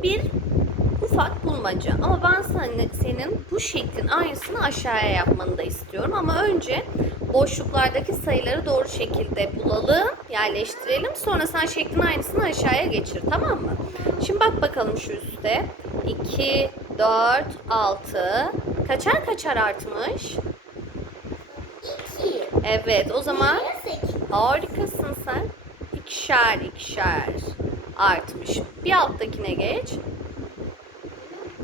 Bu bir ufak bulmaca ama ben sana, senin bu şeklin aynısını aşağıya yapmanı da istiyorum. Ama önce boşluklardaki sayıları doğru şekilde bulalım, yerleştirelim. Sonra sen şeklin aynısını aşağıya geçir tamam mı? Şimdi bak bakalım şu üstte. 2, 4, 6. Kaçar kaçar artmış? 2. Evet o zaman 8. harikasın sen. İkişer ikişer artmış. Bir alttakine geç.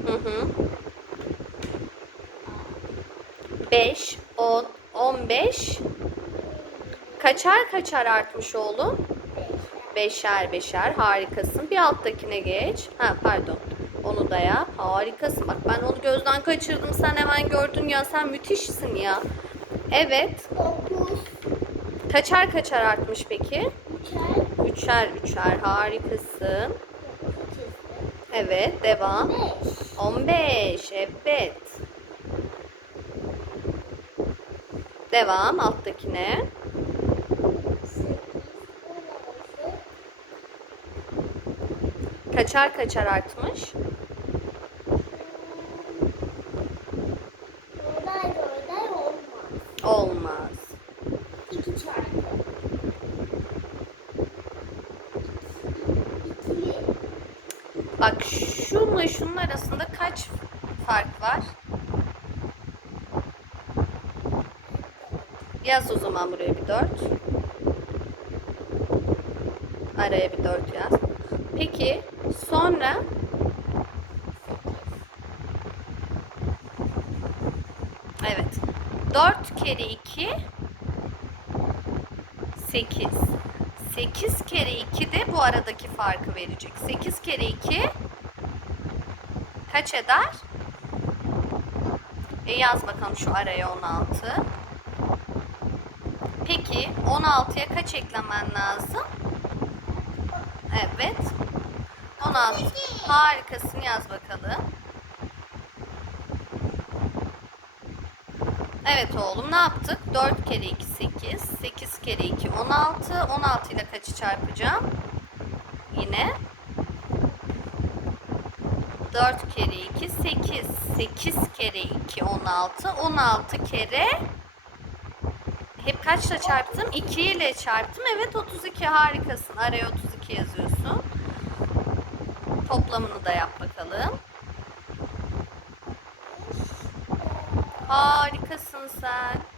Hı hı. 5, 10, 15. Kaçar kaçar artmış oğlum? Beşer beşer harikasın. Bir alttakine geç. Ha pardon. Onu da yap. Harikasın. Bak ben onu gözden kaçırdım. Sen hemen gördün ya. Sen müthişsin ya. Evet. 9. Kaçar kaçar artmış peki? 3'er. Üçer üçer harikasın. Evet devam. 5. 15 evet. Devam alttakine. 8. Kaçar kaçar artmış? Olmaz. Olmaz. 2 çarpı. 2. Bak şunla şunun arasında kaç fark var? Yaz o zaman buraya bir 4. Araya bir 4 yaz. Peki sonra Evet. 4 kere 2 8. 8 kere 2 de bu aradaki farkı verecek. 8 kere 2 kaç eder? E yaz bakalım şu araya 16. Peki 16'ya kaç eklemen lazım? Evet. 16. Harikasın yaz bakalım. Evet oğlum ne yaptık? 4 kere 2 8. 8 kere 2 16. 16 ile kaçı çarpacağım? Yine 4 kere 2 8. 8 kere 2 16. 16 kere hep kaçla çarptım? 2 ile çarptım. Evet 32 harikasın. Araya 32 yazıyorsun. Toplamını da yap bakalım. Harikasın sen.